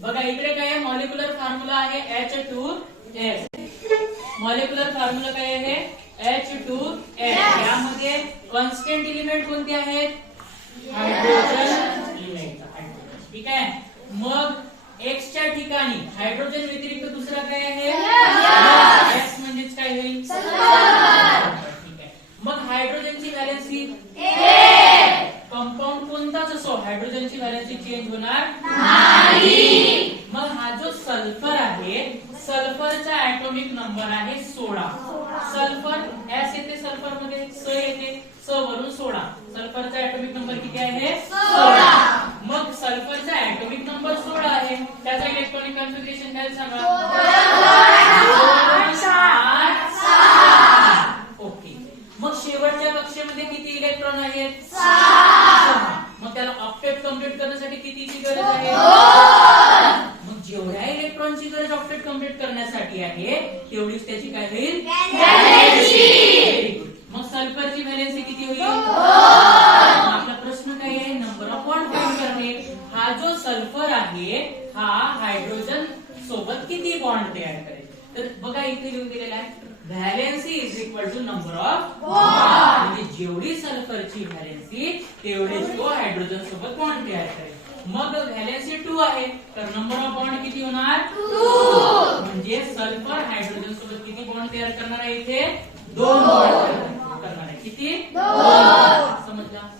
बघा इकडे काय आहे, मॉलिक्युलर फॉर्म्युला आहे H2S. मॉलिक्युलर फॉर्म्युला काय आहे H2S. यामध्ये कॉन्स्टंट एलिमेंट कोणते आहेत? Hydrogen element. ठीक आहे. मग X च्या ठिकाणी हायड्रोजन व्यतिरिक्त दुसरा काय आहे? X म्हणजेच काय होईल? सल्फर. ठीक आहे. मग हायड्रोजनची व्हॅलेन्सी कंपाऊंड कोणताच असो हायड्रोजनची व्हॅलेन्सी चेंज होणार नाही. मग हा जो सल्फर आहे, सल्फरचा ऍटॉमिक नंबर आहे 16. सल्फर S येते, सल्फर मध्ये स येते, स वरून 16. सल्फरचा ऍटॉमिक नंबर किती आहे? 16. मग सल्फरचा ऍटॉमिक नंबर 16 आहे, त्याचा इलेक्ट्रॉनिक कॉन्फिगरेशन काय सांगा? ओके. मग शेवटच्या कक्षेमध्ये किती इलेक्ट्रॉन आहेत? 6. मग त्याला ऑक्टेट कंप्लीट करण्यासाठी कितीची गरज आहे? मग जेवढ्या इलेक्ट्रॉनची गरज ऑक्टेट कंप्लीट करण्यासाठी आहे तेवढीच त्याची काय होईल? व्हॅलेन्सी. मग सल्फरची व्हॅलेन्सी किती होईल? आपला प्रश्न काय आहे? नंबर ऑफ बॉन्ड फाइंड करणे. हा जो सल्फर आहे हा हायड्रोजन सोबत किती बॉन्ड तयार करेल? तर बघा इथे लिहून दिलेला आहे valency is equal to number of bond. म्हणजे जेवढी सल्फरची व्हॅलेन्सी तेवढेच तो हायड्रोजन सोबत बॉन्ड तयार करेल. मग व्हॅलेन्सी 2 आहे तर नंबर ऑफ बॉन्ड किती होणार? 2. म्हणजे सल्फर हायड्रोजन सोबत किती बॉन्ड तयार करणार आहे? इथे 2 बॉन्ड करणार आहे. किती? 2. समजला?